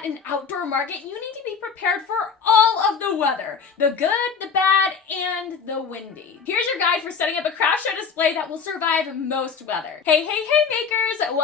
at an outdoor market, you need to be prepared for all of the weather. The good, the bad, and the windy. Here's your guide for setting up a craft show display that will survive most weather. Hey makers!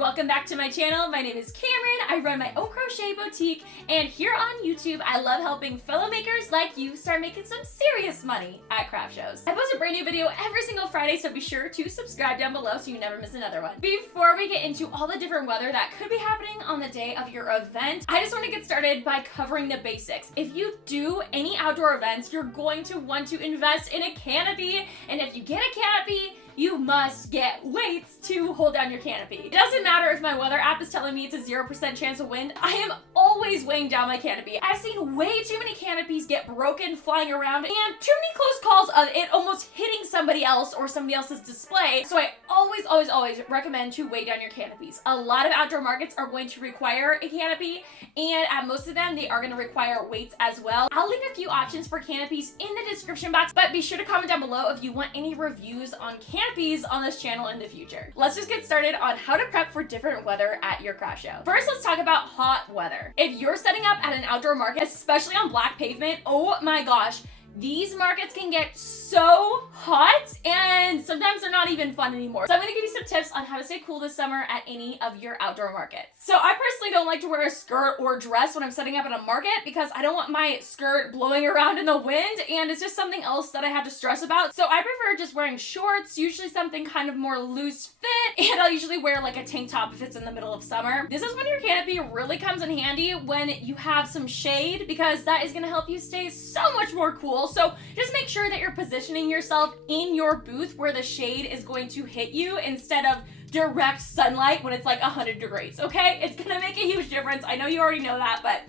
Welcome back to my channel. My name is Camryn. I run my own crochet boutique, and here on YouTube, I love helping fellow makers like you start making some serious money at craft shows. I post a brand new video every single Friday, so be sure to subscribe down below so you never miss another one. Before we get into all the different weather that could be happening on the day of your event, I just want to get started by covering the basics. If you do any outdoor events, you're going to want to invest in a canopy, and if you get a canopy, you must get weights to hold down your canopy. It doesn't matter if my weather app is telling me it's a 0% chance of wind, I am always weighing down my canopy. I've seen way too many canopies get broken flying around and too many close calls of it almost hitting somebody else or somebody else's display. So I always recommend to weigh down your canopies. A lot of outdoor markets are going to require a canopy, and at most of them, they are going to require weights as well. I'll leave a few options for canopies in the description box, but be sure to comment down below if you want any reviews on canopies on this channel in the future. Let's just get started on how to prep for different weather at your craft show. First, let's talk about hot weather. If you're setting up at an outdoor market, especially on black pavement, oh my gosh, these markets can get so hot and sometimes they're not even fun anymore. So I'm gonna give you some tips on how to stay cool this summer at any of your outdoor markets. So I personally don't like to wear a skirt or dress when I'm setting up at a market because I don't want my skirt blowing around in the wind, and it's just something else that I have to stress about. So I prefer just wearing shorts, usually something kind of more loose fit, and I'll usually wear like a tank top if it's in the middle of summer. This is when your canopy really comes in handy when you have some shade, because that is gonna help you stay so much more cool. So just make sure that you're positioning yourself in your booth where the shade is going to hit you instead of direct sunlight when it's like 100 degrees, okay? It's gonna make a huge difference. I know you already know that, but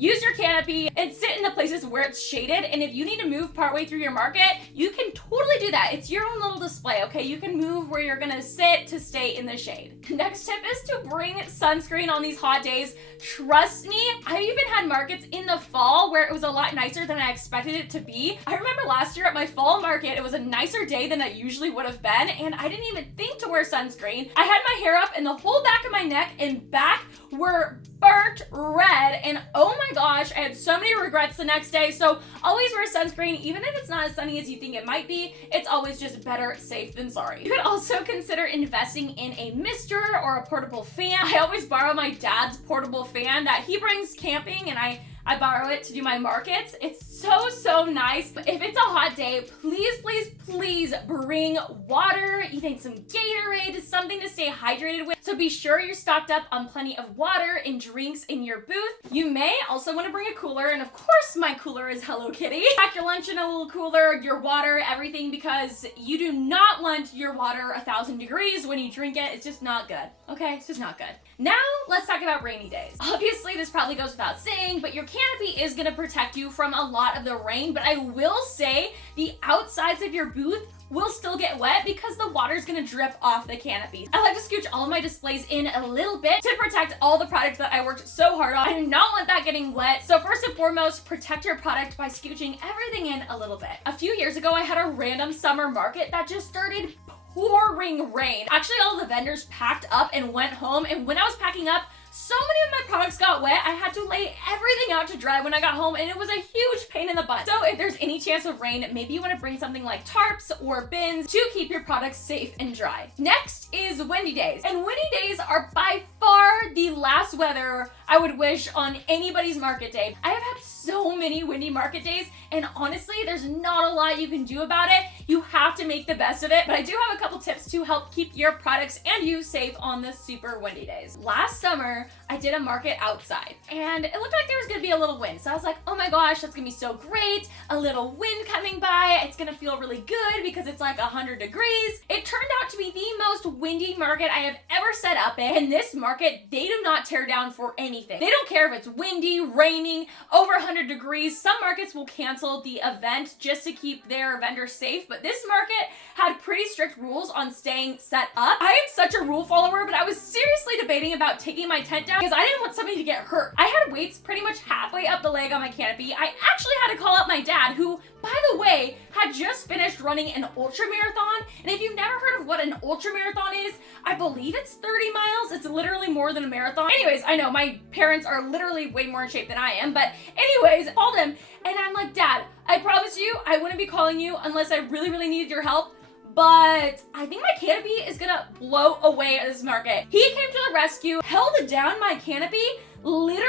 use your canopy and sit in the places where it's shaded, and if you need to move partway through your market, you can totally do that. It's your own little display, okay? You can move where you're gonna sit to stay in the shade. Next tip is to bring sunscreen on these hot days. Trust me, I've even had markets in the fall where it was a lot nicer than I expected it to be. I remember last year at my fall market, it was a nicer day than it usually would have been, and I didn't even think to wear sunscreen. I had my hair up and the whole back of my neck and back were burnt red, and oh my gosh, I had so many regrets the next day. So always wear sunscreen, even if it's not as sunny as you think it might be. It's always just better safe than sorry. You could also consider investing in a mister or a portable fan. I always borrow my dad's portable fan that he brings camping, and I borrow it to do my markets. It's so nice. But if it's a hot day, please bring water, even some Gatorade, something to stay hydrated with. So be sure you're stocked up on plenty of water and drinks in your booth. You may also want to bring a cooler, and of course my cooler is Hello Kitty. Pack your lunch in a little cooler, your water, everything, because you do not want your water 1,000 degrees when you drink it. It's just not good, okay? It's just not good. Now, let's talk about rainy days. Obviously, this probably goes without saying, but your canopy is gonna protect you from a lot of the rain, but I will say the outsides of your booth will still get wet because the water's gonna drip off the canopy. I like to scooch all of my displays in a little bit to protect all the products that I worked so hard on. I do not want that getting wet. So first and foremost, protect your product by scooching everything in a little bit. A few years ago, I had a random summer market that just started pouring rain. Actually, all the vendors packed up and went home, and when I was packing up, so many of my products got wet, I had to lay everything out to dry when I got home, and it was a huge pain in the butt. So if there's any chance of rain, maybe you want to bring something like tarps or bins to keep your products safe and dry. Next is windy days. And windy days are by far the last weather I would wish on anybody's market day. I have had so many windy market days, and honestly, there's not a lot you can do about it. You have to make the best of it, but I do have a couple tips to help keep your products and you safe on the super windy days. Last summer, I did a market outside, and it looked like there was gonna be a little wind. So I was like, oh my gosh, that's gonna be so great. A little wind coming by. It's gonna feel really good because it's like 100 degrees. It turned out to be the most windy market I have ever set up in. And this market, they do not tear down for anything. They don't care if it's windy, raining, over 100 degrees. Some markets will cancel the event just to keep their vendors safe, but this market had pretty strict rules on staying set up. I am such a rule follower, but I was seriously debating about taking my tent down because I didn't want somebody to get hurt. I had weights pretty much halfway up the leg on my canopy. I actually had to call out my dad, who, by the way, had just finished finished running an ultra marathon. And if you've never heard of what an ultra marathon is, I believe it's 30 miles. It's literally more than a marathon. Anyways, I know my parents are literally way more in shape than I am, but anyways, I called him and I'm like, Dad, I promise you I wouldn't be calling you unless I really, really needed your help. But I think my canopy is gonna blow away at this market. He came to the rescue, held down my canopy, literally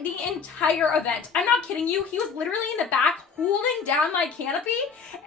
the entire event. I'm not kidding you. He was literally in the back holding down my canopy. And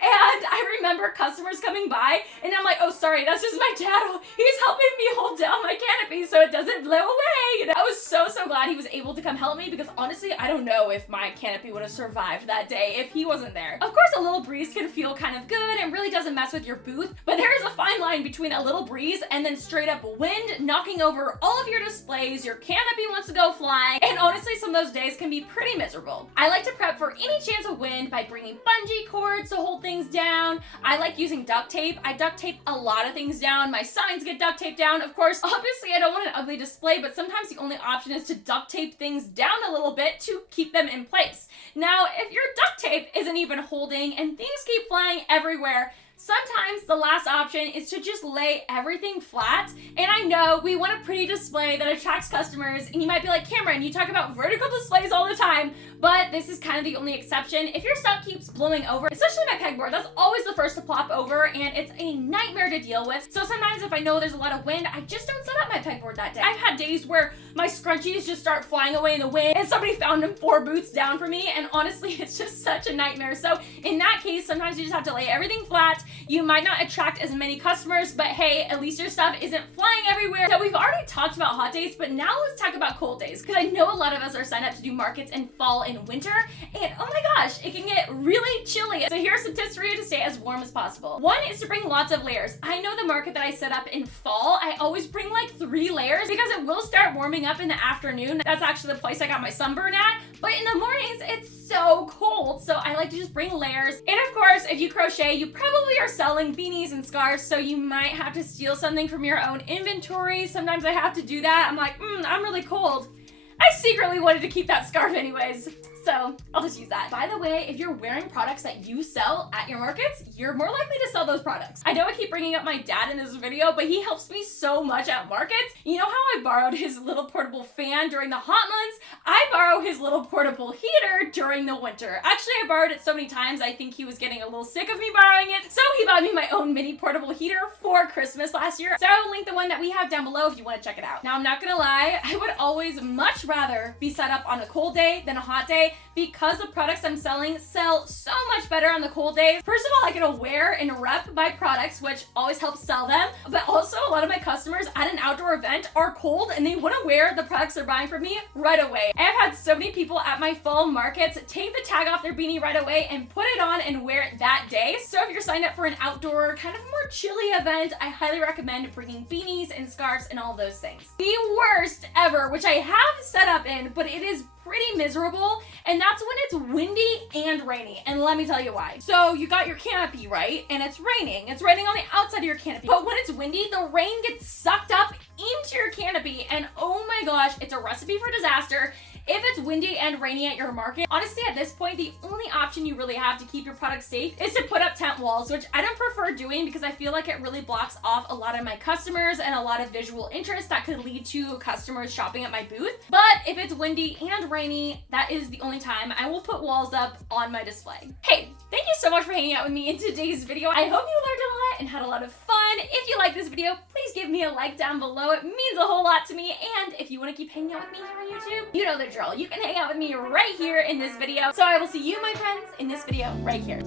I remember customers coming by and I'm like, oh, sorry, that's just my dad. He's helping me hold down my canopy so it doesn't blow away. And I was so glad he was able to come help me because honestly, I don't know if my canopy would have survived that day if he wasn't there. Of course, a little breeze can feel kind of good and really doesn't mess with your booth, but there is a fine line between a little breeze and then straight up wind knocking over all of your displays. Your canopy wants to go flying, and honestly, some of those days can be pretty miserable. I like to prep for any chance of wind by bringing bungee cords to hold things down. I like using duct tape. I duct tape a lot of things down. My signs get duct taped down. Of course, obviously I don't want an ugly display, but sometimes the only option is to duct tape things down a little bit to keep them in place. Now, if your duct tape isn't even holding and things keep flying everywhere, sometimes the last option is to just lay everything flat. And I know we want a pretty display that attracts customers, and you might be like, Camryn, you talk about vertical displays all the time, but this is kind of the only exception. If your stuff keeps blowing over, especially my pegboard, that's always the first to plop over, and it's a nightmare to deal with. So sometimes if I know there's a lot of wind, I just don't set up my pegboard that day. I've had days where my scrunchies just start flying away in the wind, and somebody found them 4 booths down for me, and honestly, it's just such a nightmare. So in that case, sometimes you just have to lay everything flat. You might not attract as many customers, but hey, at least your stuff isn't flying everywhere. So we've already talked about hot days, but now let's talk about cold days, because I know a lot of us are signed up to do markets in fall and winter, and oh my gosh, it can get really chilly. So here are some tips for you to stay as warm as possible. One is to bring lots of layers. I know the market that I set up in fall, I always bring like 3 layers because it will start warming up in the afternoon. That's actually the place I got my sunburn at, but in the mornings it's so cold, so I like to just bring layers. And of course, if you crochet, you probably are selling beanies and scarves, so you might have to steal something from your own inventory. Sometimes I have to do that. I'm like, I'm really cold. I secretly wanted to keep that scarf anyways, so I'll just use that. By the way, if you're wearing products that you sell at your markets, you're more likely to sell those products. I know I keep bringing up my dad in this video, but he helps me so much at markets. You know how I borrowed his little portable fan during the hot months? I borrow his little portable heater during the winter. Actually, I borrowed it so many times, I think he was getting a little sick of me borrowing it, so he bought me my own mini portable heater for Christmas last year. So I will link the one that we have down below if you want to check it out. Now, I'm not gonna lie, I would always much rather be set up on a cold day than a hot day because the products I'm selling sell so much better on the cold days. First of all, I get to wear and rep my products, which always helps sell them, but also a lot of my customers at an outdoor event are cold and they want to wear the products they're buying from me right away. I've had so many people at my fall markets take the tag off their beanie right away and put it on and wear it that day. So if you're signed up for an outdoor kind of more chilly event, I highly recommend bringing beanies and scarves and all those things. The worst ever, which I have set up in, but it is pretty miserable, and that's when it's windy and rainy, and let me tell you why. So you got your canopy, right? And it's raining. It's raining on the outside of your canopy, but when it's windy, the rain gets sucked up into your canopy, and oh my gosh, it's a recipe for disaster. If it's windy and rainy at your market, honestly, at this point, the only option you really have to keep your product safe is to put up tent walls, which I don't prefer doing because I feel like it really blocks off a lot of my customers and a lot of visual interest that could lead to customers shopping at my booth. But if it's windy and rainy, that is the only time I will put walls up on my display. Hey, thank you so much for hanging out with me in today's video. I hope you learned a lot and had a lot of fun. If you like this video, please give me a like down below. It means a whole lot to me. And if you want to keep hanging out with me here on YouTube, you know the drill. You can hang out with me right here in this video. So I will see you, my friends, in this video right here.